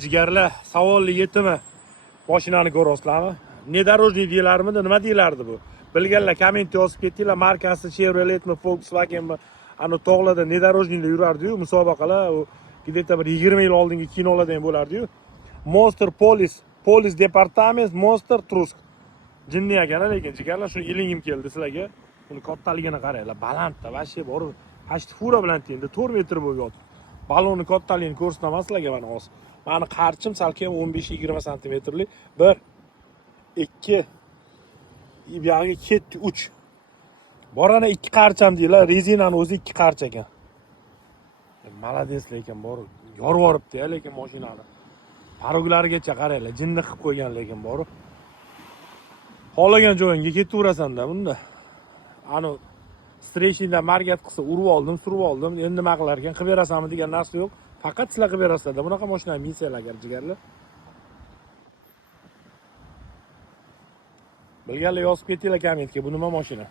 Jigarlar, savolli yetimi mashinani ko'ryapsizlarmi? Nedorожный deylarmidi, nima deylardi bu? Bilganlar komment yozib ketinglar, markasi Chevroletmi, Volkswagenmi? Ana tog'larda nedorожныйlar yurardi-yu, musobaqalar, u где-то bir 20 yil oldingi kinolardan bo'lardi-yu. Monster Polis departament Monster Trusk. Jinni ekan, lekin jigarlar shu ilingim keldi sizlarga. Buni kattaligini qaranglar, balandda, vashi bor. 8 fura bilan tengda 4 metr bo'lib yotibdi. Balonni kattaligini ko'rsataman sizlarga mana hozir. Mani qarchim salkam 15-20 santimetrli. 1 2 bu yerga ketdi 3. Borana 2 qarcham deylar, rezinani o'zi 2 qarch ekan. Malades lekin bor, yorib yoribdi-ya lekin mashinani. Paruglarigacha qaranglar, jinni qilib qo'ygan lekin bor. Xohlagan joyingga ketaverasan-da bunda. Ani streshindan margat qilsa urib oldim, surib oldim. Endi nima qilar ekan, qilib berasanmi degan narsa yo'q. Faqat sizlar qilib berasizlar-da. Bunaqa mashinani minsanglar agar jigarlar. Bilganlar yozib ketinglar kommentga, bu nima mashina?